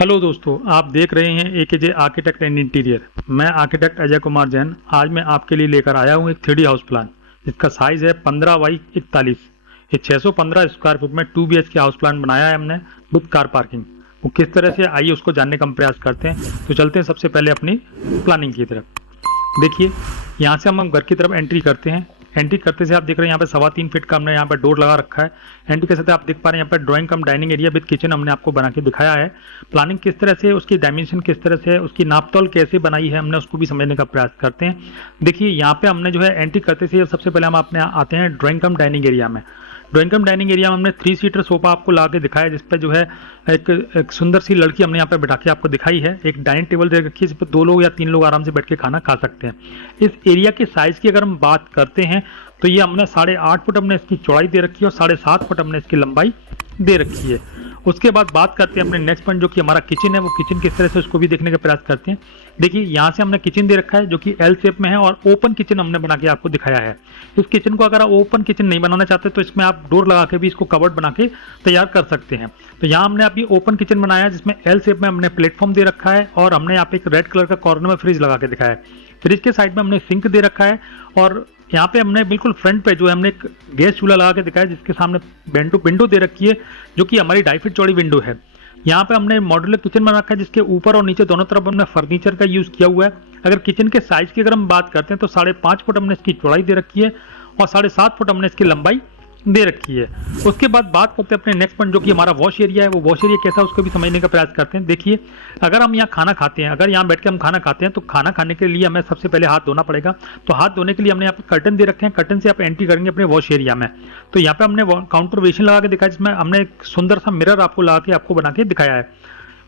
Hello दोस्तों, आप देख रहे हैं एकेजे आर्किटेक्ट एंड इंटीरियर। मैं आर्किटेक्ट अजय कुमार जैन। आज मैं आपके लिए लेकर आया हूं एक 3D हाउस प्लान जिसका साइज है 15x41। ये 615 स्क्वायर फुट में 2 BHK हाउस प्लान बनाया है हमने विद कार पार्किंग। वो किस तरह से, आइए उसको जानने का हम प्रयास करते हैं। तो चलते हैं सबसे पहले अपनी प्लानिंग की तरफ। देखिए, यहाँ से हम घर की तरफ एंट्री करते हैं। एंट्री करते से आप देख रहे हैं यहाँ पे 3.25 फीट का हमने यहाँ पे डोर लगा रखा है। एंट्री के साथ आप देख पा रहे हैं यहाँ पे drawing come dining area with kitchen हमने आपको बना के दिखाया है। प्लानिंग किस तरह से, उसकी डायमेंशन किस तरह से है, उसकी नापतोल कैसे बनाई है हमने, उसको भी समझने का प्रयास करते हैं। देखिए, यहाँ पे हमने जो है एंट्री करते से सबसे पहले हम अपने आते हैं ड्राइंग कम डाइनिंग एरिया में। ड्राइंग कम डाइनिंग एरिया में हमने 3 सीटर सोफा आपको ला के दिखाया, जिसपे जो है एक सुंदर सी लड़की हमने यहाँ पे बैठा के आपको दिखाई है। एक डाइनिंग टेबल दे रखी है जिस पर 2 लोग या 3 लोग आराम से बैठ के खाना खा सकते हैं। इस एरिया के साइज की अगर हम बात करते हैं तो ये हमने 8.5 फुट हमने इसकी चौड़ाई दे रखी है और 7.5 फुट हमने इसकी लंबाई दे रखी है। उसके बाद बात करते हैं अपने नेक्स्ट पॉइंट, जो कि हमारा किचन है। वो किचन किस तरह से, उसको भी देखने का प्रयास करते हैं। देखिए, यहाँ से हमने किचन दे रखा है जो कि एल शेप में है और ओपन किचन हमने बना के आपको दिखाया है। इस किचन को अगर आप ओपन किचन नहीं बनाना चाहते तो इसमें आप डोर लगा के भी इसको कवर्ड बना के तैयार कर सकते हैं। तो यहाँ हमने अभी ओपन किचन बनाया है जिसमें एल शेप में हमने प्लेटफॉर्म दे रखा है और हमने यहाँ पे एक रेड कलर का कॉर्नर में फ्रिज लगा के दिखाया है। फ्रिज के साइड में हमने सिंक दे रखा है और यहाँ पे हमने बिल्कुल फ्रंट पे जो है हमने एक गैस चूल्हा लगा के दिखाया, जिसके सामने विंडो दे रखी है जो कि हमारी 2.5 फीट चौड़ी विंडो है। यहाँ पे हमने मॉड्यूलर किचन बना रखा है जिसके ऊपर और नीचे दोनों तरफ हमने फर्नीचर का यूज किया हुआ है। अगर किचन के साइज की अगर हम बात करते हैं तो 5.5 फुट हमने इसकी चौड़ाई दे रखी है और 7.5 फुट हमने इसकी लंबाई दे रखी है। उसके बाद बात करते हैं अपने नेक्स्ट पॉइंट, जो कि हमारा वॉश एरिया है। वो वॉश एरिया कैसा है उसको भी समझने का प्रयास करते हैं। देखिए, अगर हम यहाँ खाना खाते हैं, अगर यहाँ बैठ के हम खाना खाते हैं तो खाना खाने के लिए हमें सबसे पहले हाथ धोना पड़ेगा। तो हाथ धोने के लिए हमने यहाँ पे कर्टन दे रखे हैं। कर्टन से आप एंट्री करेंगे अपने वॉश एरिया में। तो यहाँ पे हमने काउंटर बेसिन लगा के दिखाया जिसमें हमने एक सुंदर सा मिरर आपको लगा के आपको बना के दिखाया है।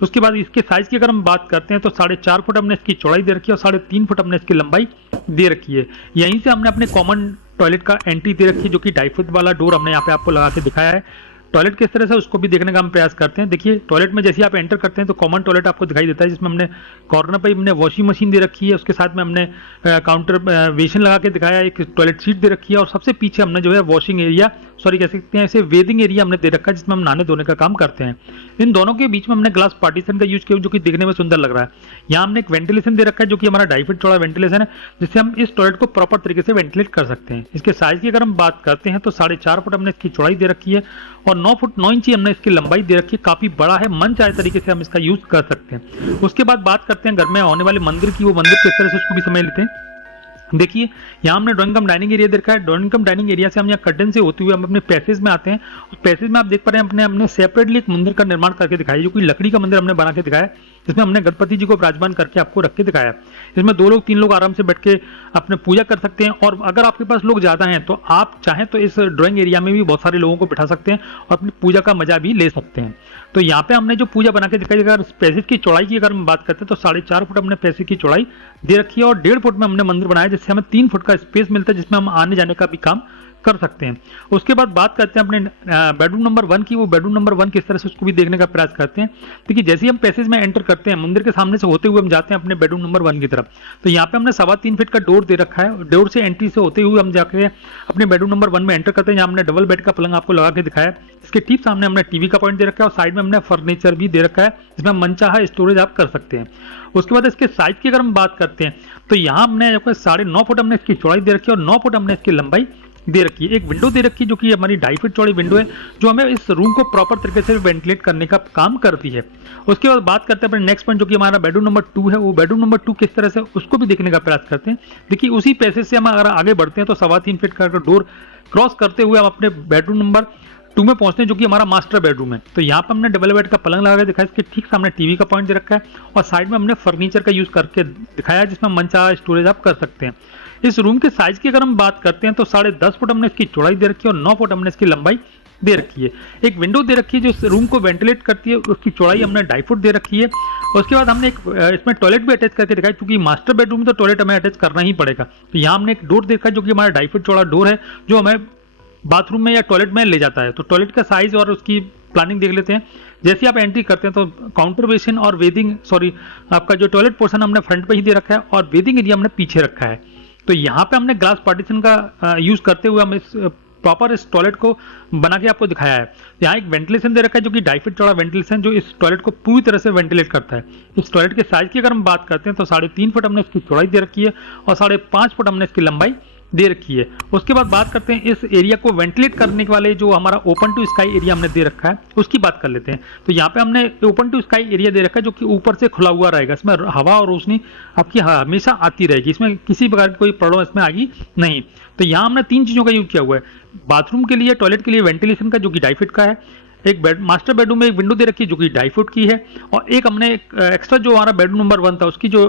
उसके बाद इसके साइज की अगर हम बात करते हैं तो 4.5 फुट हमने इसकी चौड़ाई दे रखी है और 3.5 फुट हमने इसकी लंबाई दे रखी है। यहीं से हमने अपने कॉमन टॉयलेट का एंट्री दे रखी है जो कि 2.5 फुट वाला डोर हमने यहाँ पे आपको लगा के दिखाया है। टॉयलेट किस तरह से उसको भी देखने का हम प्रयास करते हैं। देखिए, टॉयलेट में जैसे आप एंटर करते हैं तो कॉमन टॉयलेट आपको दिखाई देता है जिसमें हमने कॉर्नर पे हमने वॉशिंग मशीन दे रखी है। उसके साथ में हमने काउंटर बेसिन लगा के दिखाया है, एक टॉयलेट सीट दे रखी है और सबसे पीछे हमने जो है वॉशिंग एरिया, सॉरी कह सकते हैं इसे वेदिंग एरिया हमने दे रखा है जिसमें हम नहाने धोने का काम करते हैं। इन दोनों के बीच में हमने ग्लास पार्टीशन का यूज किया जो कि देखने में सुंदर लग रहा है। यहाँ हमने एक वेंटिलेशन दे रखा है जो कि हमारा 2.5 फीट चौड़ा वेंटिलेशन है, जिससे हम इस टॉयलेट को प्रॉपर तरीके से वेंटिलेट कर सकते हैं। इसके साइज की अगर हम बात करते हैं तो 4.5 फुट हमने इसकी चौड़ाई दे रखी है और 9 फुट 9 इंची हमने इसकी लंबाई दे रखी है। काफी बड़ा है, मन चाहे तरीके से हम इसका यूज कर सकते हैं। उसके बाद बात करते हैं घर में होने वाले मंदिर की। वो मंदिर किस तरह से उसको भी समझ लेते हैं। देखिए, यहाँ हमने ड्राइंग कम डाइनिंग एरिया देखा है। ड्राइंग कम डाइनिंग एरिया से हम यहाँ कर्टन से होते हुए हम अपने पैसेज में आते हैं। उस पैसेज में आप देख पा रहे हैं हमने सेपरेटली एक मंदिर का निर्माण करके दिखाया, जो कि लकड़ी का मंदिर हमने बना के दिखाया है, जिसमें हमने गणपति जी को विराजमान करके आपको रख के दिखाया है। इसमें 2 लोग 3 लोग आराम से बैठ के अपने पूजा कर सकते हैं और अगर आपके पास लोग ज्यादा हैं तो आप चाहें तो इस ड्राइंग एरिया में भी बहुत सारे लोगों को बिठा सकते हैं और अपनी पूजा का मजा भी ले सकते हैं। तो यहाँ पे हमने जो पूजा बना के दिखाई, अगर पैसेज की चौड़ाई की अगर हम बात करते हैं तो 4.5 फुट हमने पैसेज की चौड़ाई दे रखी है और 1.5 फुट में हमने मंदिर बनाया, जिससे हमें 3 फुट का स्पेस मिलता है जिसमें हम आने जाने का भी काम कर सकते हैं। उसके बाद बात करते हैं अपने बेडरूम नंबर 1 की। वो बेडरूम नंबर 1 किस तरह से उसको भी देखने का प्रयास करते हैं। देखिए, जैसे ही हम पैसेज में एंटर करते हैं, मंदिर के सामने से होते हुए हम जाते हैं अपने बेडरूम नंबर 1 की तरफ। तो यहाँ पे हमने 3.25 फीट का डोर दे रखा है। डोर से एंट्री से होते हुए हम जाके अपने बेडरूम नंबर 1 में एंटर करते हैं। यहाँ हमने डबल बेड का पलंग आपको लगा के दिखाया है। इसके ठीक सामने हमने टीवी का पॉइंट दे रखा है और साइड में हमने फर्नीचर भी दे रखा है जिसमें मनचाहा स्टोरेज आप कर सकते हैं। उसके बाद इसके साइज की अगर हम बात करते हैं तो यहाँ हमने 9.5 फुट हमने इसकी चौड़ाई दे रखी है और 9 फुट हमने इसकी लंबाई दे रखी है। एक विंडो दे रखी है जो कि हमारी 2.5 फीट चौड़ी विंडो है, जो हमें इस रूम को प्रॉपर तरीके से वेंटिलेट करने का काम करती है। उसके बाद बात करते हैं अपने नेक्स्ट पॉइंट, जो कि हमारा बेडरूम नंबर 2 है। वो बेडरूम नंबर 2 किस तरह से, उसको भी देखने का प्रयास करते हैं। देखिए, उसी पैसेज से हम अगर आगे बढ़ते हैं तो 3.25 फीट का डोर क्रॉस करते हुए हम अपने बेडरूम नंबर 2 में पहुंचते हैं, जो कि हमारा मास्टर बेडरूम है। तो यहाँ पर हमने डबल बेड का पलंग लगा के दिखाया। इसके ठीक सामने टीवी का पॉइंट दे रखा है और साइड में हमने फर्नीचर का यूज करके दिखाया है जिसमें मनचाहा स्टोरेज आप कर सकते हैं। इस रूम के साइज की अगर हम बात करते हैं तो 10.5 फुट हमने इसकी चौड़ाई दे रखी है और 9 फुट हमने इसकी लंबाई दे रखी है। एक विंडो दे रखी है जो इस रूम को वेंटिलेट करती है, उसकी चौड़ाई हमने 2.5 फुट दे रखी है। उसके बाद हमने एक इसमें टॉयलेट भी अटैच करके दिखाया, क्योंकि मास्टर बेडरूम में तो टॉयलेट हमें अटैच करना ही पड़ेगा। तो यहाँ हमने एक डोर देखा जो कि हमारा 2.5 फुट चौड़ा डोर है, जो हमें बाथरूम में या टॉयलेट में ले जाता है। तो टॉयलेट का साइज और उसकी प्लानिंग देख लेते हैं। जैसे आप एंट्री करते हैं तो काउंटर बेसिन और वेदिंग, सॉरी आपका जो टॉयलेट पोर्शन हमने फ्रंट पे ही दे रखा है और वेदिंग एरिया हमने पीछे रखा है। तो यहाँ पे हमने ग्लास पार्टीशन का यूज करते हुए हम इस प्रॉपर इस टॉयलेट को बना के आपको दिखाया है। यहाँ एक वेंटिलेशन दे रखा है जो कि 2.5 फीट चौड़ा वेंटिलेशन जो इस टॉयलेट को पूरी तरह से वेंटिलेट करता है। इस टॉयलेट के साइज की अगर हम बात करते हैं तो 3.5 फुट हमने इसकी चौड़ाई दे रखी है और 5.5 फुट हमने इसकी लंबाई दे रखी है। उसके बाद बात करते हैं इस एरिया को वेंटिलेट करने के वाले जो हमारा ओपन टू स्काई एरिया हमने दे रखा है उसकी बात कर लेते हैं। तो यहाँ पे हमने ओपन टू स्काई एरिया दे रखा है जो कि ऊपर से खुला हुआ रहेगा, इसमें हवा और रोशनी आपकी हमेशा आती रहेगी, इसमें किसी प्रकार की कोई प्रॉब्लम इसमें आएगी नहीं। तो यहाँ हमने 3 चीज़ों का यूज किया हुआ है। बाथरूम के लिए, टॉयलेट के लिए वेंटिलेशन का जो कि 2.5 फीट का है, एक मास्टर बेडरूम में एक विंडो दे रखी है जो कि 2.5 फुट की है, और एक हमने एक्स्ट्रा जो हमारा बेडरूम नंबर 1 था उसकी जो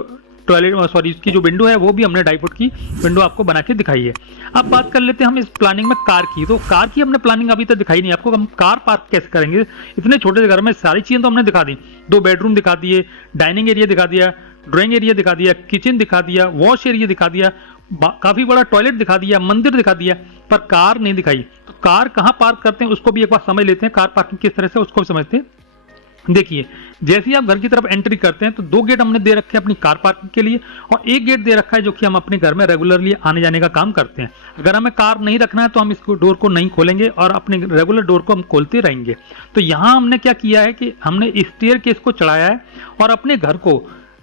इसकी जो विंडो है वो भी हमने 2.5 फुट की विंडो आपको बना के दिखाई है। अब बात कर लेते हैं हम इस प्लानिंग में कार की। तो कार की हमने प्लानिंग अभी तक दिखाई नहीं आपको, हम कार पार्क कैसे करेंगे। इतने छोटे से घर में सारी चीजें तो हमने दिखा दी, 2 बेडरूम दिखा दिए, डाइनिंग एरिया दिखा दिया, ड्राइंग एरिया दिखा दिया, किचन दिखा दिया, वॉश एरिया दिखा दिया, काफी बड़ा टॉयलेट दिखा दिया, मंदिर दिखा दिया, पर कार नहीं दिखाई। तो कार कहाँ पार्क करते हैं उसको भी एक बार समझ लेते हैं, कार पार्किंग किस तरह से उसको भी समझते हैं। देखिए, जैसे ही आप घर की तरफ एंट्री करते हैं तो 2 गेट हमने दे रखे हैं अपनी कार पार्किंग के लिए और 1 गेट दे रखा है जो कि हम अपने घर में रेगुलरली आने जाने का काम करते हैं। अगर हमें कार नहीं रखना है तो हम इस डोर को नहीं खोलेंगे और अपने रेगुलर डोर को हम खोलते रहेंगे। तो यहाँ हमने क्या किया है कि हमने स्टेयरकेस को चढ़ाया है और अपने घर को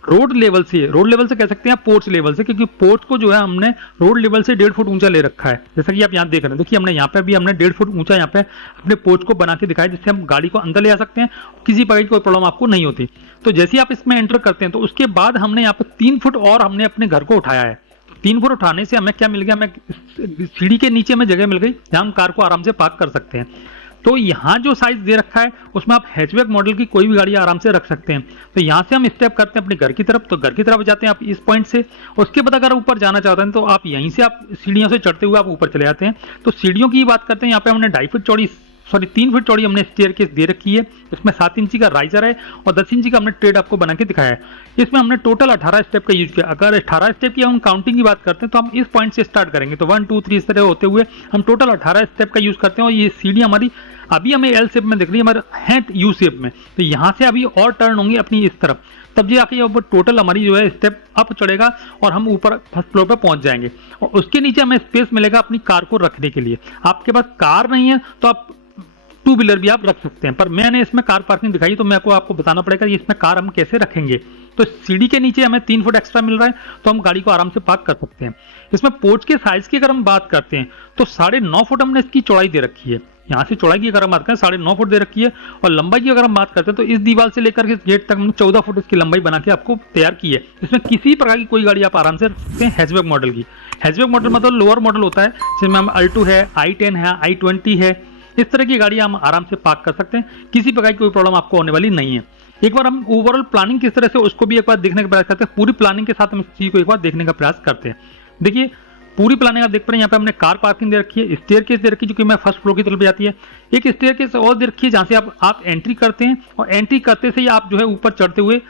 रोड लेवल से कह सकते हैं पोर्च लेवल से, क्योंकि पोर्च को जो है हमने रोड लेवल से 1.5 फुट ऊंचा ले रखा है। जैसा कि आप यहाँ देख रहे हैं, देखिए हमने यहाँ पे भी हमने 1.5 फुट ऊंचा यहाँ पे अपने पोर्च को बना के दिखाया, जिससे हम गाड़ी को अंदर ले आ सकते हैं, किसी प्रकार की कोई प्रॉब्लम आपको नहीं होती। तो जैसे ही आप इसमें एंटर करते हैं तो उसके बाद हमने यहाँ पे 3 फुट और हमने अपने घर को उठाया है। 3 फुट उठाने से हमें क्या मिल गया, हमें सीढ़ी के नीचे हमें जगह मिल गई जहाँ हम कार को आराम से पार्क कर सकते हैं। तो यहाँ जो साइज दे रखा है उसमें आप हैचबैक मॉडल की कोई भी गाड़ी आराम से रख सकते हैं। तो यहाँ से हम स्टेप करते हैं अपने घर की तरफ, तो घर की तरफ जाते हैं आप इस पॉइंट से। उसके बाद अगर ऊपर जाना चाहते हैं तो आप यहीं से आप सीढ़ियों से चढ़ते हुए आप ऊपर चले जाते हैं। तो सीढ़ियों की बात करते हैं, यहाँ पे हमने 3 फुट चौड़ी हमने स्टेयरकेस दे रखी है। इसमें 7 इंची का राइजर है और 10 इंची का हमने ट्रेड आपको बना के दिखाया है। इसमें हमने टोटल 18 स्टेप का यूज किया। अगर 18 स्टेप की हम काउंटिंग की बात करते हैं तो हम इस पॉइंट से स्टार्ट करेंगे, तो 1 2 3 इस तरह होते हुए हम टोटल 18 स्टेप का यूज करते हैं। और ये सीढ़ी हमारी अभी हमें एल शेप में दिख रही है, हमारे हैं यू शेप में, तो यहाँ से अभी और टर्न होंगी अपनी इस तरफ, तब जी आके ऊपर टोटल हमारी जो है स्टेप अप चढ़ेगा और हम ऊपर फर्स्ट फ्लोर पर पहुंच जाएंगे। और उसके नीचे हमें स्पेस मिलेगा अपनी कार को रखने के लिए। आपके पास कार नहीं है तो आप 2 व्हीलर भी आप रख सकते हैं, पर मैंने इसमें कार पार्किंग दिखाई तो मैं आपको बताना पड़ेगा कि इसमें कार हम कैसे रखेंगे। तो सीढ़ी के नीचे हमें 3 फुट एक्स्ट्रा मिल रहा है तो हम गाड़ी को आराम से पार्क कर सकते हैं। इसमें पोर्च के साइज की अगर हम बात करते हैं तो 9.5 फुट हमने इसकी चौड़ाई दे रखी है। यहाँ से चौड़ाई की अगर हम बात करें 9.5 फुट दे रखी है, और लंबाई की अगर हम बात करते हैं तो इस दीवार से लेकर के इस गेट तक हमने 14 फुट इसकी लंबाई बना के आपको तैयार की है। इसमें किसी प्रकार की कोई गाड़ी आप आराम से रख सकते हैं हैचबैक मॉडल की। हैचबैक मॉडल मतलब लोअर मॉडल होता है, जिसमें हम अल्टो है, i10 है, i20 है, इस तरह की गाड़ी हम आराम से पार्क कर सकते हैं, किसी प्रकार की कोई प्रॉब्लम आपको होने वाली नहीं है। एक बार हम ओवरऑल प्लानिंग किस तरह से उसको भी एक बार देखने का प्रयास करते हैं, पूरी प्लानिंग के साथ हम इस चीज को एक बार देखने का प्रयास करते हैं। देखिए, पूरी प्लानिंग आप देख पा रहे हैं, यहाँ पे हमने कार पार्किंग दे रखी है, स्टेयरकेस दे रखी है जो कि मैं फर्स्ट फ्लोर की तरफ जाती है, एक स्टेयरकेस और दे रखी है जहाँ से आप एंट्री करते हैं, और एंट्री करते से ही आप जो है ऊपर चढ़ते हुए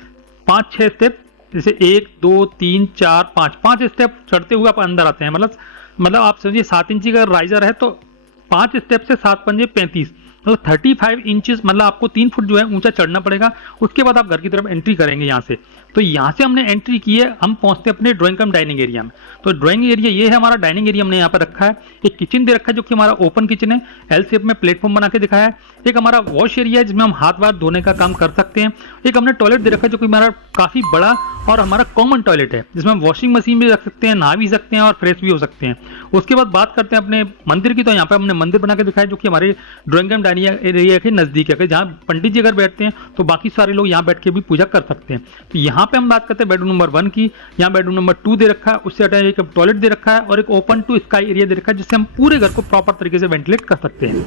5-6 स्टेप, जैसे 1 2 3 4 5 स्टेप चढ़ते हुए आप अंदर आते हैं। मतलब आप समझिए 7 इंची का राइजर है तो 5 स्टेप से 7 पंजे 35, मतलब 35 इंचेस, मतलब आपको 3 फुट जो है ऊंचा चढ़ना पड़ेगा। उसके बाद आप घर की तरफ एंट्री करेंगे यहाँ से। तो यहाँ से हमने एंट्री की है, हम पहुंचते हैं अपने ड्राइंग कम डाइनिंग एरिया में। तो ड्राइंग एरिया ये है हमारा, डाइनिंग एरिया हमने यहाँ पर रखा है। एक किचन दे रखा है जो कि हमारा ओपन किचन है, एल शेप में प्लेटफॉर्म बना के दिखाया है। एक हमारा वॉश एरिया है जिसमें हम हाथ धोने का काम कर सकते हैं। एक हमने टॉयलेट दे रखा है जो कि हमारा काफी बड़ा और हमारा कॉमन टॉयलेट है, जिसमें हम वॉशिंग मशीन भी रख सकते हैं, नहा भी सकते हैं और फ्रेश भी हो सकते हैं। उसके बाद बात करते हैं अपने मंदिर की, तो यहाँ पे हमने मंदिर बना के दिखाया जो कि हमारे ड्राइंग कम डाइनिंग एरिया के नजदीक है, जहाँ पंडित जी अगर बैठते हैं तो बाकी सारे लोग यहाँ बैठ के भी पूजा कर सकते हैं। तो यहाँ पे हम बात करते हैं बेडरूम नंबर 1 की। यहाँ बेडरूम नंबर 2 दे रखा है, उससे अटैच एक टॉयलेट दे रखा है और एक ओपन टू स्काई एरिया दे रखा है, जिससे हम पूरे घर को प्रॉपर तरीके से वेंटिलेट कर सकते हैं।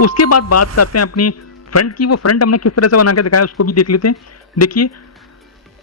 उसके बाद बात करते हैं अपनी फ्रंट की। वो फ्रंट हमने किस तरह से बना के दिखाया उसको भी देख लेते हैं। देखिए,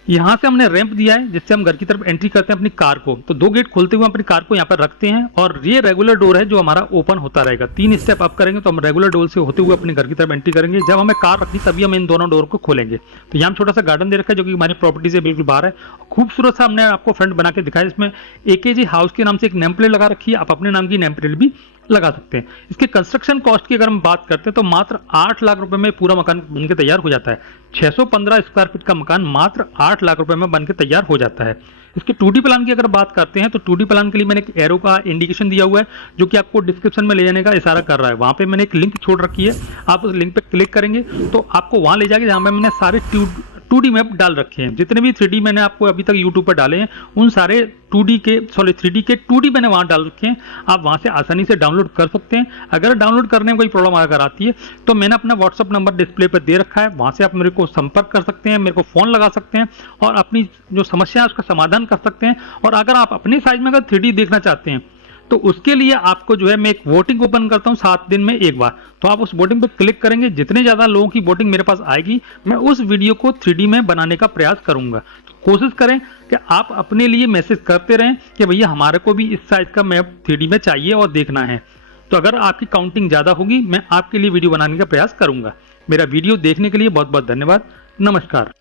यहाँ से हमने रैंप दिया है जिससे हम घर की तरफ एंट्री करते हैं अपनी कार को। तो 2 गेट खोलते हुए अपनी कार को यहाँ पर रखते हैं और ये रेगुलर डोर है जो हमारा ओपन होता रहेगा। 3 स्टेप अप करेंगे तो हम रेगुलर डोर से होते हुए अपने घर की तरफ एंट्री करेंगे। जब हमें कार रखनी तभी हम इन दोनों डोर को खोलेंगे। तो यहाँ छोटा सा गार्डन दे रखा है जो कि हमारी प्रॉपर्टी से बिल्कुल बाहर है। खूबसूरत सा हमने आपको फ्रंट बना के दिखाया। इसमें AKG हाउस के नाम से एक नेम प्लेट लगा रखी है, आप अपने नाम की नेम प्लेट भी लगा सकते हैं। इसके कंस्ट्रक्शन कॉस्ट की अगर हम बात करते हैं तो मात्र 8 लाख रुपए में पूरा मकान बन के तैयार हो जाता है। 615 स्क्वायर फीट का मकान मात्र 8 लाख रुपए में बन के तैयार हो जाता है। इसके 2D प्लान की अगर बात करते हैं तो 2D प्लान के लिए मैंने एक एरो का इंडिकेशन दिया हुआ है जो कि आपको डिस्क्रिप्शन में ले जाने का इशारा कर रहा है। वहाँ पे मैंने एक लिंक छोड़ रखी है, आप उस लिंक पे क्लिक करेंगे तो आपको वहाँ ले जाएगा जहाँ पे मैंने सारे 2D मैप डाल रखे हैं। जितने भी 3D मैंने आपको अभी तक यूट्यूब पर डाले हैं उन सारे 3D के 2D मैंने वहाँ डाल रखे हैं। आप वहाँ से आसानी से डाउनलोड कर सकते हैं। अगर डाउनलोड करने में कोई प्रॉब्लम अगर आती है तो मैंने अपना व्हाट्सअप नंबर डिस्प्ले पर दे रखा है, वहाँ से आप मेरे को संपर्क कर सकते हैं, मेरे को फ़ोन लगा सकते हैं और अपनी जो समस्या है उसका समाधान कर सकते हैं। और अगर आप अपने साइज में अगर 3D देखना चाहते हैं तो उसके लिए आपको जो है मैं एक वोटिंग ओपन करता हूं 7 दिन में एक बार, तो आप उस वोटिंग पर क्लिक करेंगे, जितने ज़्यादा लोगों की वोटिंग मेरे पास आएगी मैं उस वीडियो को 3D में बनाने का प्रयास करूंगा। तो कोशिश करें कि आप अपने लिए मैसेज करते रहें कि भैया हमारे को भी इस साइज का मैप 3D में चाहिए और देखना है। तो अगर आपकी काउंटिंग ज़्यादा होगी मैं आपके लिए वीडियो बनाने का प्रयास करूंगा। मेरा वीडियो देखने के लिए बहुत बहुत धन्यवाद। नमस्कार।